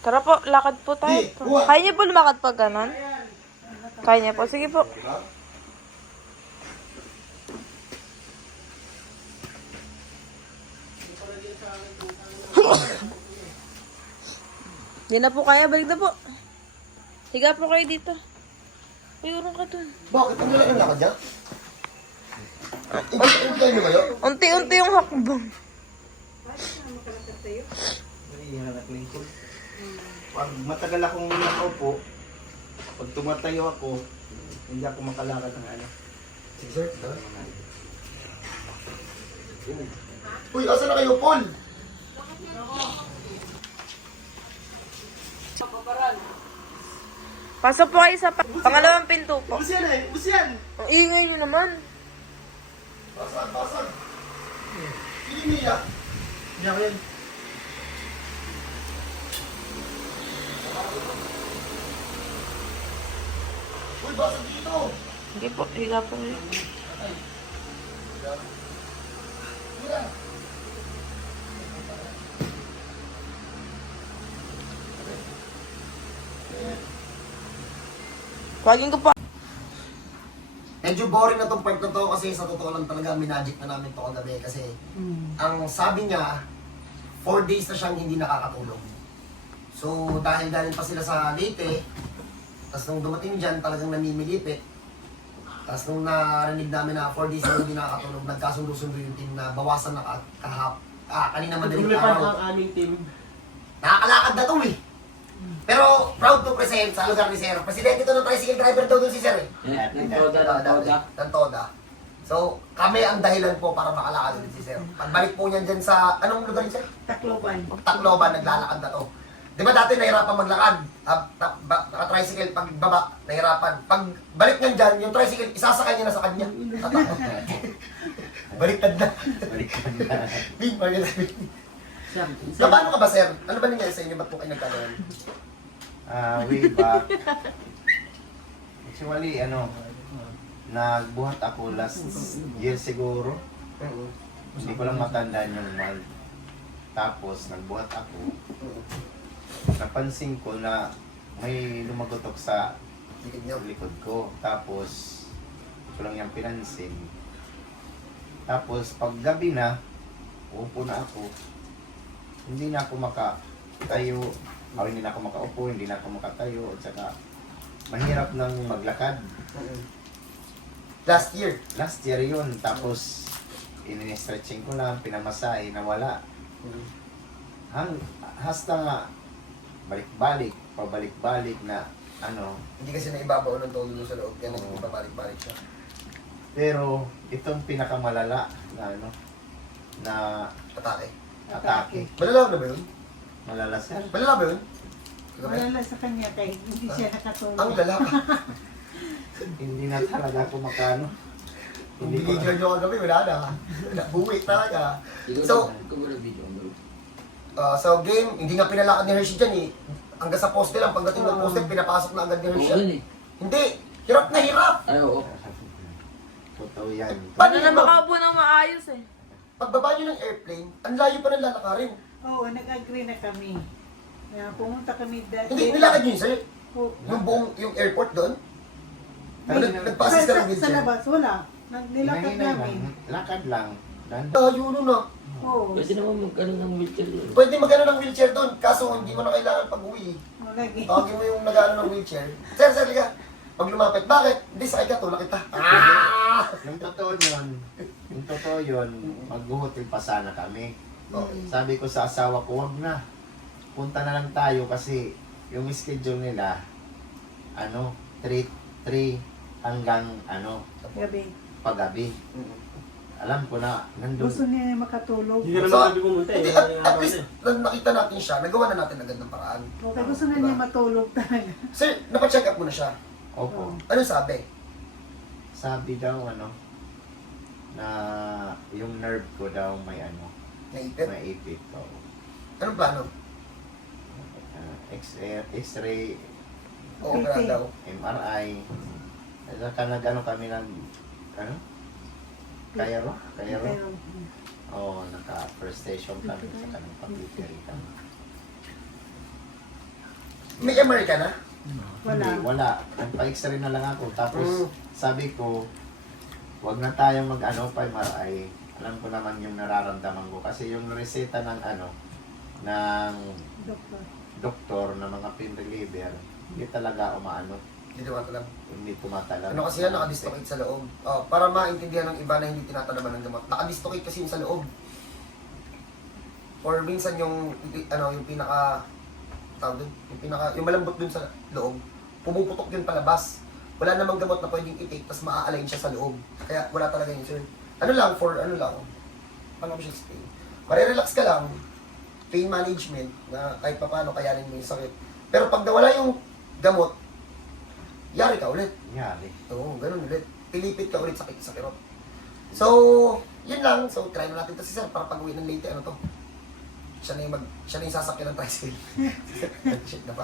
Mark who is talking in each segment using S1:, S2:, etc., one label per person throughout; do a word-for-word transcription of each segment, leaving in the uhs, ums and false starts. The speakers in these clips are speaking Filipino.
S1: Tara po, lakad po tayo.
S2: Di, buwan.
S1: Kaya niyo po lumakad pag ganon? Kaya niya po. Sige po. Hindi na po kaya. Balik na po. Higa po kayo dito. Uy, urong ka dun.
S2: Bakit? Ang lalaki ang lakad niya? Hindi tayo lumayo?
S1: Unti-unti yung hakbang.
S3: Pag matagal akong nakaupo, pag tumatayo ako, hindi ako makalakad ng ano.
S2: Sige, sir. Uy, asa na kayo, Paul?
S1: Pasok po kayo sa pa- pangalawang pinto po.
S3: Ubus yan eh! Ubus yan!
S1: Ang ingay nyo naman.
S2: Basag, basag. Hindi niya.
S3: Hindi ako yan.
S2: Uy, basag dito.
S1: Sige po, higa po kayo. Wagin ko pa.
S2: Medyo boring na tong part na to kasi sa totoo lang talaga minagic na namin to kagabi kasi ang sabi niya four days na siyang hindi nakakatulog. So dahil galing pa sila sa Leyte, tapos nung dumating dyan talagang namimilipit. Tapos nung narinig namin na four days na hindi nakakatulog, nagkasundo-sundo yung team na bawasan na ka- kahap. Ah, kanina madaling araw.
S3: ang aming team.
S2: Nakakalakad na to eh. Pero proud to present sa lugar ni Sir. Presidente to ng tricycle driver daw dun si Sir eh.
S4: Ng toda, ng toda.
S2: Tantoda. So, kami ang dahilan po para makalakad ulit si Sir. Pagbalik po niyan dyan sa, anong lugar niya, Sir?
S5: Tacloban.
S2: Tacloban, naglalakad na to. Di ba dati nahirapan maglakad? Ah, ta- ba- Naka-tricycle, pag baba, nahirapan. Pag balik niyan dyan, yung tricycle, isasakay niya na sa kanya. Tatakot. Baliktad na.
S4: Balikan na.
S2: Big Maria David.
S5: Siya.
S2: So, paano ka ba, Sir? Ano ba nangyari sa inyo? Ba't po kayo nagkagalan?
S3: Ah, way back. Actually, ano, nagbuhat ako last year siguro. Hindi ko lang matandaan yung month. Tapos, nagbuhat ako. Napansin ko na may lumagotok sa
S2: Likod niyo.
S3: likod ko. Tapos, ko lang yung pinansin. Tapos, pag gabi na, upo na ako. Hindi na ako makatayo. O hindi na ako makaupo, hindi na ako makatayo. At saka, mahirap nang maglakad.
S2: Last year.
S3: Last year yun. Tapos, ini-stretching ko lang, pinamasahe, nawala. Hang, hasta nga, balik-balik, pabalik-balik na, ano.
S2: Hindi kasi naibabaw ng todo doon sa loob. Kaya
S3: Oo.
S2: nagpapabalik-balik siya.
S3: Pero, itong pinakamalala na, ano, na
S2: Atake.
S3: atake.
S2: Malalaw na ba yun?
S3: Malala, sir.
S2: Malalaw ba yun? Kagabi?
S5: Wala lang sa kanya kay hindi siya nakatulog.
S2: Ang lalaki.
S3: Hindi na talaga ako makano.
S2: Kung
S3: Hindi ko
S2: binigyan nyo kagabi, wala na. Wala, buwi talaga. So, uh, so game, hindi nga pinalakad ni Hershey dyan eh. Hanggang sa poste lang, pagdating ng poste, pinapasok na agad ni Hershey. Hindi, hirap na hirap.
S4: Ay, oo.
S3: Totoo yan.
S1: Paano na makaupo ng maayos eh?
S2: Pagbaba nyo ng airplane, ang layo pa ng lalakarin.
S5: Oo, nag-agree na kami. Na pumunta kami dati.
S2: Hindi, nilakad nyo yun sa'yo.
S5: Oo.
S2: Yung buong, yung airport doon.
S3: Ay,
S2: Nag- Nagpasis ka
S5: Sa,
S2: ng
S5: sa
S2: wheelchair.
S5: labas, wala. Nag- Nilakad
S3: Hinahinay
S5: namin.
S3: lang. Lakad lang. Dan-
S2: Layo nun ah.
S5: Oo.
S4: Pwede naman magkaroon ng wheelchair doon.
S2: Pwede magano ng wheelchair doon, kaso hindi mo na kailangan pag-uwi.
S5: Malagi.
S2: Tawagin mo yung nag-ano ng wheelchair. Sir, sir, liga. Pag lumapit, bakit? Hindi, sakay ka, tulak kita. Ah!
S3: Yung totoo yun, yung totoo yun, mag-hotel pa sana kami.
S2: Okay.
S3: Sabi ko sa asawa ko, wag na. Punta na lang tayo kasi yung schedule nila, ano, three hanggang, ano,
S5: Gabi.
S3: paggabi. Alam ko na, nandun.
S5: Gusto niya makatulog.
S6: Hindi naman
S2: So,
S6: kami pumunta eh.
S2: Hindi, at,
S6: Yung
S2: at
S6: araw
S2: least,
S6: na eh.
S2: nang nakita natin siya, nagawa na natin agad ng paraan.
S5: Okay, gusto na
S2: Diba?
S5: niya matulog talaga.
S2: Sir, napacheck up mo na siya.
S3: Opo.
S2: Ano sabi?
S3: Sabi daw, ano, na yung nerve ko daw may ano,
S2: Naipit?
S3: may ipit. Oo.
S2: Anong plano?
S3: Ah, X-ray, X-ray,
S2: Oo,
S5: Okay.
S2: daw.
S3: M R I. At saka nag-ano kami ng, ano? Cairo? Cairo?
S5: Pero,
S3: Oo, naka-first station kami sa kanang papitiri kami.
S2: May America na?
S5: Wala.
S3: Hindi, wala. Nagpa-x-ray na lang ako. Tapos,
S2: Mm.
S3: sabi ko, wag na tayong mag-ano pa, M R I. Alam ko naman yung nararamdaman ko. Kasi yung reseta ng ano, ng
S5: Doktor.
S3: doktor na mga pain reliever, hindi talaga umaano.
S2: Hindi naman alam.
S3: Hindi tumatala.
S2: Ano kasi yan, nakadislocate sa loob. Oh, para maintindihan ng iba na hindi tinatalaman ng gamot. Nakadislocate kasi yung sa loob. Or minsan yung, ano, yung pinaka, tawag dun, yung pinaka, yung malambot dun sa loob, pumuputok yun palabas. Wala namang gamot na pwedeng i-take, tapos ma-align siya sa loob. Kaya wala talaga yun, sir. Ano lang, for ano lang, paano mo siya sa pain. Pare-relax ka lang, pain management, na kahit pa paano kayanin mo yung sakit. Pero pag nawala yung gamot, yari ka ulit.
S3: Yari.
S2: Oo, ganun ulit. Pilipit ka ulit sa, sa kirot. So, yun lang. So, try na natin to si sir para pag-uwi ng late, ano to. Siya na yung, mag, siya na yung sasakyan ng tricycle. Shit na pa.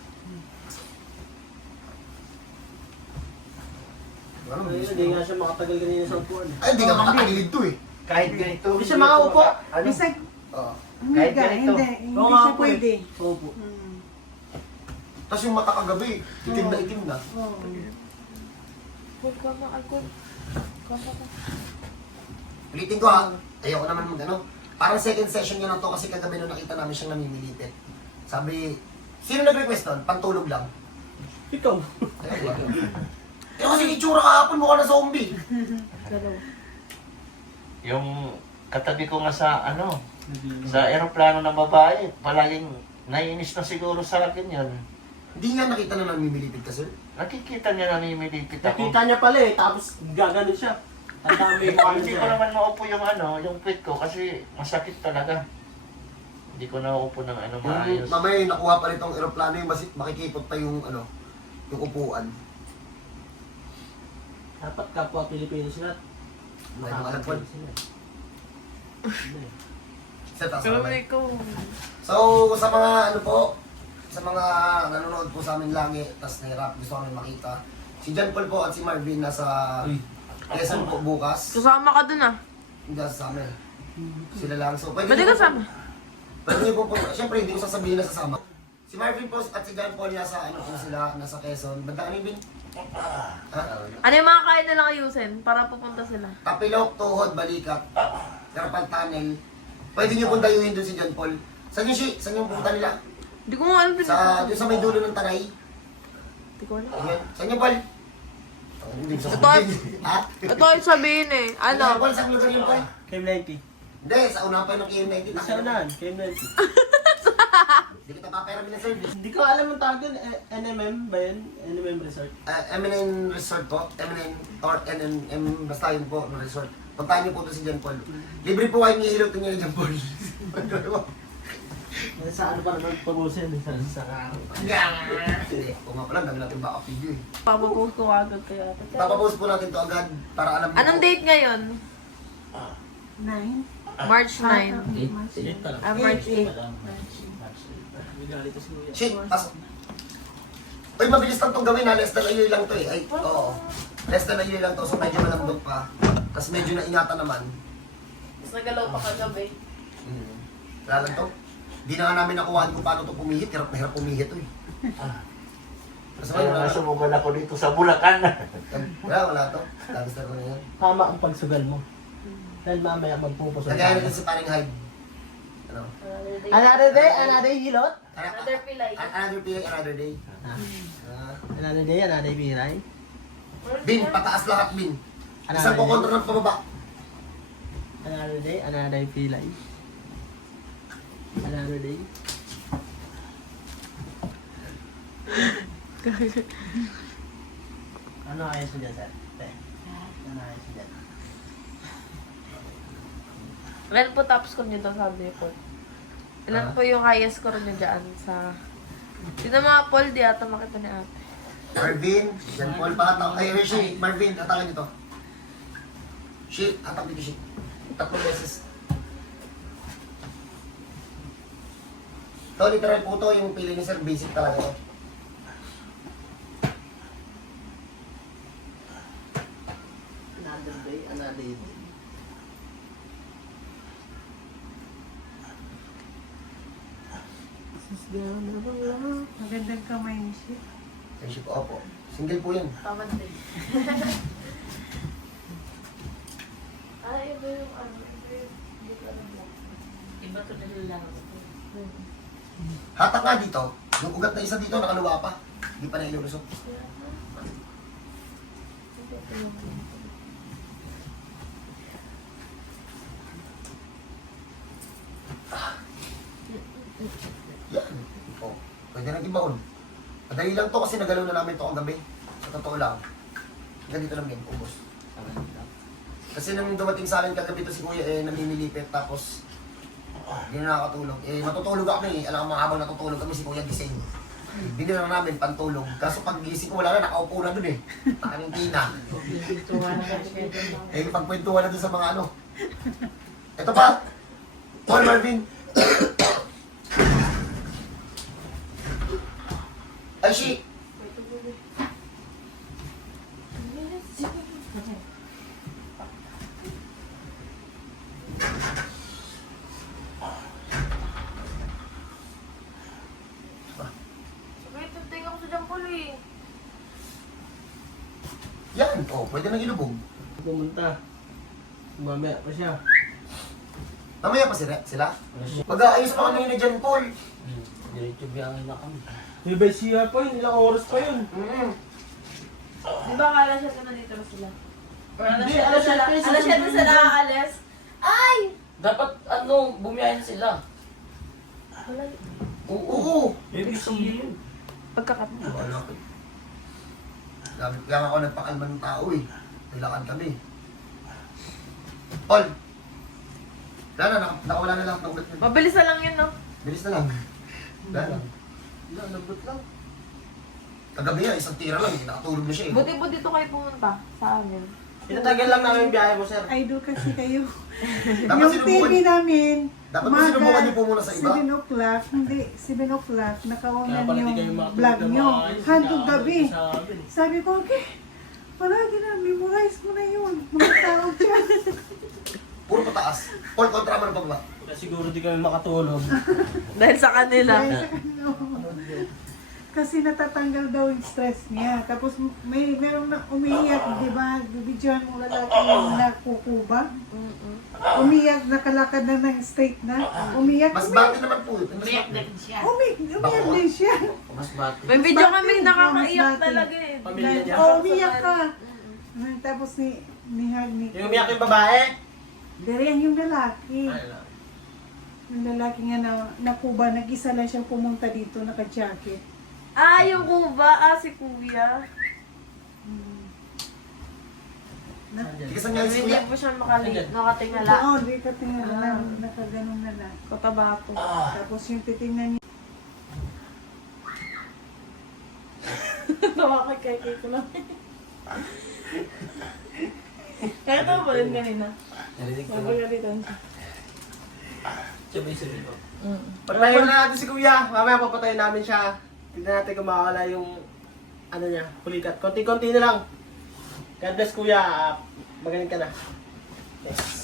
S2: Ano,
S6: Ayun, hindi nga siya makatagal ganyan sa upuan.
S2: ay, hindi ka makakagilid to eh.
S3: Kahit ganito.
S6: Hindi siya makaupo.
S3: Ano?
S5: Bisag,
S2: Oo.
S5: hindi
S3: Kahit
S5: ka,
S3: ganito.
S5: hindi, hindi
S6: Oo
S5: siya
S6: nga po eh.
S5: pwede.
S6: Opo.
S5: Hmm.
S2: Tapos yung mata kagabi, itim na itim na.
S5: Oo.
S1: Huwag ka maagod. Kama ka.
S2: Ulitin ko ha, ayoko naman mag ano. Parang second session niya na to kasi kagabi nung nakita namin siyang namimilipit. Sabi, sino nag-request nun? Pantulog lang.
S6: Ikaw.
S2: Ayun ba? Eh kasi itsura kahapon mukha na zombie.
S5: Dalawa.
S3: Yung katabi ko nga sa ano, sa eroplano ng babae, palaging naiinis na siguro sa akin yun.
S2: Hindi nga nakita na namimilipit ka, sir.
S3: Nakikita niya namimilipit ako.
S6: Nakita niya pala eh, tapos gaganon siya. Ang dami mo kami
S3: Hindi ko
S6: siya.
S3: naman maupo yung ano, yung pit ko kasi masakit talaga. Hindi ko naupo ng ano
S2: Yung
S3: maayos.
S2: mamaya yung nakuha pa nitong eroplano yung mas- makikipot pa yung ano, yung upuan.
S6: Dapat kapwa Pilipino sila.
S2: May mga alagpon.
S6: sila.
S2: Sir, taas
S1: Pero
S2: na
S1: na
S2: naman.
S1: ikaw.
S2: So, sa mga ano po, sa mga nanonood po sa amin lagi, tas nahirap, gusto kami makita. Si John Paul po at si Marvin nasa lesson po bukas.
S1: Susama ka dun ah.
S2: Hindi sa amin. Sila lang. So, pwede
S1: Ba't di
S2: niyo
S1: ka
S2: po-
S1: sama?
S2: Pwede niyo po po, siyempre hindi ko sasabihin na sasama. Si Marvin po at si John Paul nasa ano po sila, nasa Quezon. Banda kami bin? Ha?
S1: Ano yung mga kain nila ayusin para pupunta sila?
S2: Kapilok, tuhod, balikat, Garapal Tunnel. Pwede niyo pong dayuhin doon si John Paul. Saan yung shi? Saan yung pupunta nila?
S1: Hindi ko nga alam
S2: Sa, doon sa may dulo ng Tanay.
S1: Hindi ko alam.
S2: Ayan. Saan yung Paul? Oh, hindi ko
S1: Ito,
S2: sasabihin. Ha?
S1: ito yung sabihin eh.
S2: Ano?
S1: Ano?
S2: Paul, saan lugar yung Paul?
S6: K M ninety.
S2: Hindi, sa unahan pa yung K M ninety.
S6: Sa unahan, K M ninety.
S2: Hindi kita papayaramin ng service.
S6: Hindi ko alam ang tawag doon. eh, N M M ba yun? N M M Resort.
S2: Uh, M and N Resort po. M and N or N and M, basta yun po, na resort. Puntahan niyo po ito si John Paul. Libre po kayo niya hilot niya ni John Paul.
S6: Eh, Sa ano pa naman pamusin? Sa sa
S2: Hindi, kung nga pala, dami natin backup video eh.
S1: Papapost ko agad kaya.
S2: Papapost po natin to agad para alam niyo
S1: Anong
S2: po.
S1: date ngayon?
S5: Nine.
S1: March nine.
S6: Eight pa lang.
S1: Ah, March eight.
S2: Shit, pasok. Uy, mabilis lang itong gawin ha. Less than a year lang to eh. Ay, oo. Less than a year lang to, so medyo malambot pa. Tapos medyo naingatan naman.
S1: Mas nagalaw pa kagabi.
S2: Hmm. Wala lang to. Di na nga namin nakuhaan kung paano to pumihit. Hirap na hirap pumihit to eh. Kasi
S3: Kaya
S2: wala,
S3: nasumugan ako dito sa Bulacan.
S2: wala, wala to. Labis na ko na yan.
S6: Tama ang pagsugal mo. Dahil mamaya magpupusol.
S2: Kagaya natin sa paring hide. Ano?
S6: Another day, another hilot.
S1: Another pilay.
S2: An- Another day, another day.
S6: Ah,
S2: Ah.
S6: Another day, another biray.
S2: Bin, pataas lahat, Bin.
S6: Ano,
S2: Isang
S6: ano,
S2: kukontra ng pababa.
S6: Another day, another pilay. Another day. Ano ayos mo dyan, sir? Te, ano ayos mo dyan?
S1: Ilan po top score nyo daw sabi niyo po? Ilan
S2: Ah.
S1: po yung highest score nyo dyan sa... Sino mga Paul, di ata makita ni ate.
S2: Marvin, Jean Paul, pakataw. Ay, Rishi, Marvin, atakan nyo to. Shi, atak dito, Shi. Tatlong beses. To, literal po to, yung pili ni Sir, basic talaga to.
S6: Another day, another day.
S5: Magandang kamay ni siya.
S2: Friendship, opo. Single po yan.
S1: Pamantay. Ah, iba yung ano, iba yung, hindi ko alam mo.
S4: Iba to nilalaro.
S2: Hatak nga dito. Yung ugat na isa dito, nakaluwa pa. Hindi pa na ilulusot. Yan. O, pwede nang ibaon. Madali lang to kasi nagalaw na namin to kagabi. Sa totoo lang. Hanggang dito lang yan, ubos. Kasi nung dumating sa akin kagabi to si Kuya, eh, namimilipit tapos hindi na nakakatulog. Eh, matutulog ako eh. Alam mo, habang natutulog kami si Kuya gising. Binila na namin pantulog. Kaso pag gising ko, wala na, nakaupo na dun eh. Nakaninti na. Eh, pagkwentuhan na dun sa mga ano. Ito pa. Paul Marvin. Ay, shi.
S1: Sabay, tutay ako sa jampol eh.
S2: Yan. Oh, pwede nang ilubog.
S6: Pumunta. Mamaya pa siya.
S2: Mamaya pa sila. sila. Mag-aayos pa kami na dyan, Paul.
S4: Diretso biyahe na kami.
S6: May basiya pa yun, ilang oras pa yun.
S2: Mm.
S1: Di ba akala siya na dito na sila? Or alas
S6: Hindi,
S1: siya
S6: alas
S1: na sila?
S6: siyete,
S1: Alas siya na
S6: susunod
S1: sila
S6: yun.
S1: aalis? Ay!
S4: Dapat ano, bumiyahin sila.
S1: Wala.
S2: Oo. Oo.
S6: May basiya yun.
S1: Pagkakat mo.
S2: Wala ko. Sabi, kaya nga ako nagpakalma ng tao eh. Nilakad kami. Paul! Wala na, nak- nakawala na lang ng ugat niya.
S1: Mabilis na lang yun, no?
S2: Bilis na lang. Wala lang.
S6: Wala, nabot lang.
S2: Kagabi nga, isang tira lang, eh. Nakatulog na siya eh.
S1: Buti po dito kayo pumunta sa amin.
S6: Itatagal lang namin yung biyahe mo, sir.
S5: Idol kasi kayo.
S2: Dapat
S5: Yung T V
S2: sinubukan,
S5: namin,
S2: dapat mo sinubukan niyo po muna sa iba.
S5: seven o'clock, hindi, seven o'clock, nakawalan
S6: Kaya pala di kayo
S5: yung
S6: makatulog
S5: vlog
S6: ng
S5: nyo.
S6: maayos,
S5: Hantong
S6: kaya
S5: gabi.
S6: sa amin.
S5: Sabi ko, okay, palagi na, memorize ko na yun. Mga tao dyan.
S2: Puro pataas. Paul, kontra mo na pababa.
S6: Kaya siguro di kami makatulog.
S1: Dahil sa kanila.
S5: Dahil sa kanila. Kasi natatanggal daw yung stress niya. Tapos may merong na umiiyak, di ba? Bibidyohan mo lalaki yung nakukuba. Umiyak, nakalakad na ng straight na. Umiyak,
S2: Mas
S5: umiyak.
S2: bati naman po. Mas
S4: Umiyak
S2: bati.
S4: din siya.
S5: Umiyak, umiyak din siya.
S4: Mas bati.
S1: May video
S5: Mas
S1: kami
S5: bati,
S1: nakakaiyak
S5: mas bati.
S1: talaga eh.
S6: Pamilya niya?
S5: Oo, umiyak ka. Tapos ni, ni Hag ni
S6: Yung umiyak yung babae.
S5: Pero yan yung lalaki.
S6: Ay, wala.
S5: Yung lalaki nga na nakuba, nag-isa lang siyang pumunta dito, naka-jacket.
S1: Ah, yung kuba. Ah, si kuya.
S2: Tigasan niya yung
S1: Hindi
S2: kuya.
S1: po siya makali, nakatingala.
S5: Oo, di ka tingnan na, nakaganon na lang.
S1: Kotabato.
S5: Tapos yung titingnan niya,
S1: Tawa kay kay ko lang. Kaya tama ba yun kanina?
S4: Narinig ko.
S1: Magagalitan siya.
S4: Sabay-sabay ko.
S6: Patayin na natin si Kuya. Mamaya papatayin namin siya. Tignan natin kung makakala yung ano niya, pulikat. Konti-konti na lang. God bless Kuya. Ah, magaling ka na. Yes.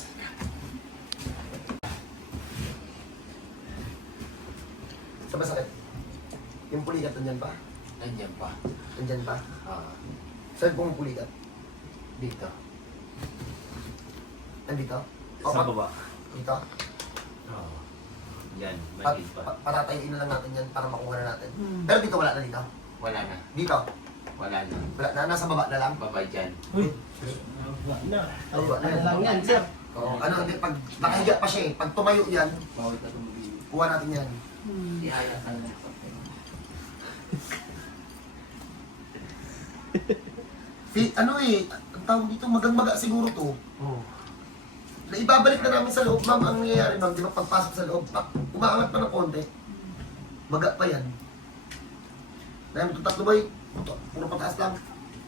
S2: Sa masakit. Yung pulikat nandyan pa.
S4: Nandiyan pa.
S2: Nandyan pa.
S4: Ah,
S2: Saan po yung pulikat?
S4: dito.
S2: Nandito? O,
S7: Sa
S2: pa-
S7: baba.
S2: Dito?
S7: Oo. Yan,
S2: Pat,
S7: may pa.
S2: pa, patatayin na lang natin yan para makuha na natin.
S5: Hmm.
S2: Pero dito wala na dito.
S4: Wala na.
S2: Dito.
S4: Wala na.
S2: Wala na. Nasa baba na lang.
S4: Babay dyan.
S6: Uy. Wala na.
S2: Ay, wala
S6: Ano
S2: na.
S6: lang yan, sir.
S2: Oo, ano, hindi, pag nakahiga pa siya eh. Pag tumayo yan,
S4: Bawal ka tumabili.
S2: kuha natin yan.
S5: hmm.
S4: Ihaya ka na.
S2: Fi, ano eh, ang tawag dito, magang-maga siguro to.
S4: Oo.
S2: Na ibabalik na namin sa loob, ma'am, ang nangyayari, ma'am, di ba pagpasok sa loob, pa, umaangat pa ng konti. Maga pa yan. Dahil ito tatlo boy, ito, puro pataas lang.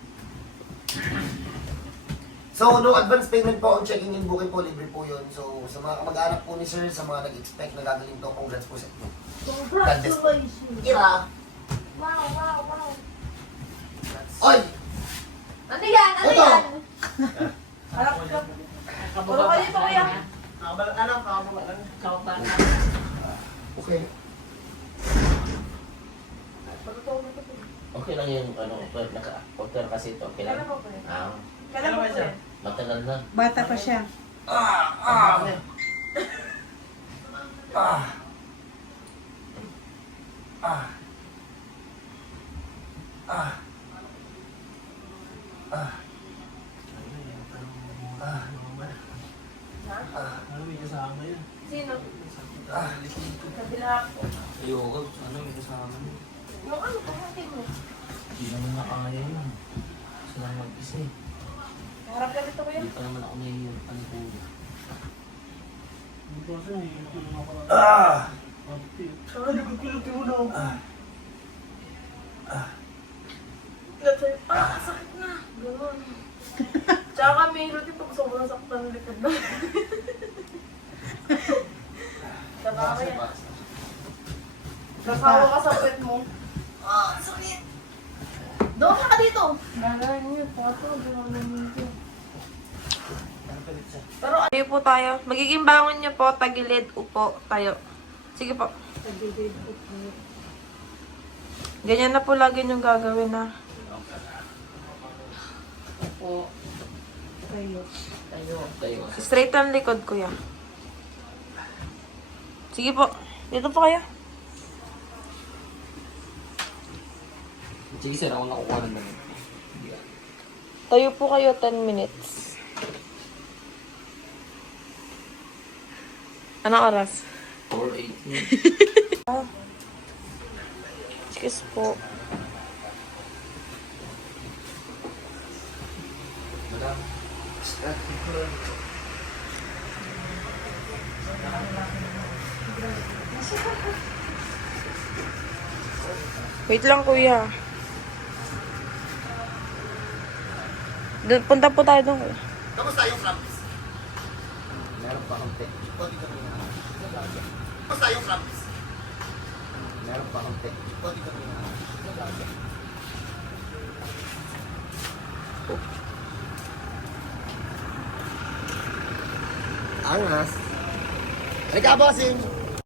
S2: So, no advance payment po on checking in, booking po, libre po yun. So, sa mga kamag-anak po ni sir, sa mga nag-expect na gagaling to, congrats po sa inyo.
S1: Congratulations.
S2: Kira!
S1: Wow, wow, wow.
S2: Oy!
S1: Ano yan? Ano
S2: Ito.
S1: yan? Harap ka. Puro kayo ito kuya.
S6: Kakabal, ano, kakabal lang.
S4: Ikaw pa.
S2: Okay.
S1: Pagkatulog
S4: Okay lang yung ano, okay, naka, okay na kasi ito, okay lang.
S1: Kailan po po yun?
S4: Ah,
S1: Kailan po po yan?
S4: matagal na.
S5: Bata pa siya.
S6: Ano may kasama yun?
S1: Sino? Kabila po.
S7: Ayoko, ano yung kasama mo?
S1: Yung ano, pagkating mo.
S7: Hindi naman nakaya yun. Gusto lang mag-isa eh.
S1: Harap ka dito ko yan.
S7: Hindi pa naman ako nahihirap ang pulo.
S6: Hindi ko kasi nahihirap yung mga parang...
S2: Ah!
S6: Saka nagkukulutin mo na ako.
S1: Let's say, ah, sakit na. Ganun. Tsaka may routine pag sobrang saktan ng likod na. Kabawa yan. Kasawa ka sa pet mo. Ah, sakit! Doon ka dito! Gagawin niyo, pato, doon dito. Pero ano po tayo? Magiging bangon niyo po, tagilid, upo, tayo. Sige po. Ganyan na po lagi yung gagawin na. Upo.
S5: Tayo.
S7: Tayo, tayo.
S1: Straight ang likod, kuya. Sige po. Dito po kayo.
S7: Sige sir, ako nakukuha ng damit.
S1: Tayo po kayo ten minutes. Anong oras?
S7: four eighteen.
S1: Excuse po.
S7: Madam.
S1: Wait lang, kuya. Doon, punta po tayo doon, kuya.
S2: Kamusta yung cramps?
S3: Meron pa konti.
S2: Konti ka muna. Kamusta yung cramps?
S3: Meron pa konti.
S2: Konti ka muna. Angas. Halika, bossing!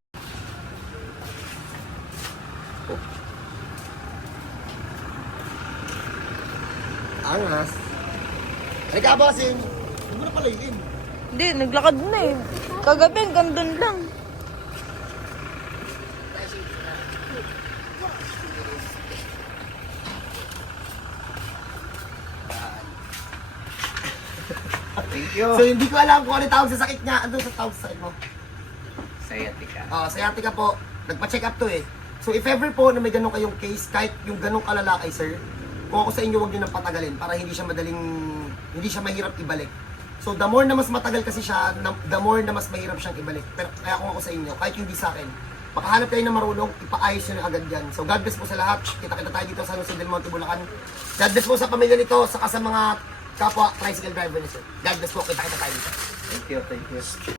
S2: Angas. Halika, bossing! Huwag mo na palayin.
S1: Hindi, naglakad na eh. Kagabi, hanggang doon lang.
S3: Thank you.
S2: So, hindi ko alam kung ano yung tawag sa sakit niya. Ano sa tawag sa sakit mo?
S7: Sciatica.
S2: Ah, sciatica po. Nagpa-check up to eh. So, if ever po na may ganun kayong case, kahit yung ganun kalala kay sir, kung ako sa inyo, huwag nyo nang patagalin para hindi siya madaling, hindi siya mahirap ibalik. So, the more na mas matagal kasi siya, na- the more na mas mahirap siyang ibalik. Pero kaya kung ako sa inyo, kahit hindi sa akin, makahanap kayo ng marunong, ipaayos nyo na agad yan. So, God bless po sa lahat. Kita-kita tayo dito sa San Jose del Monte, Bulacan. God bless po sa pamilya nito, saka sa mga kapwa tricycle driver ni sir. God bless po. Kita-kita tayo dito.
S3: Thank you, thank you.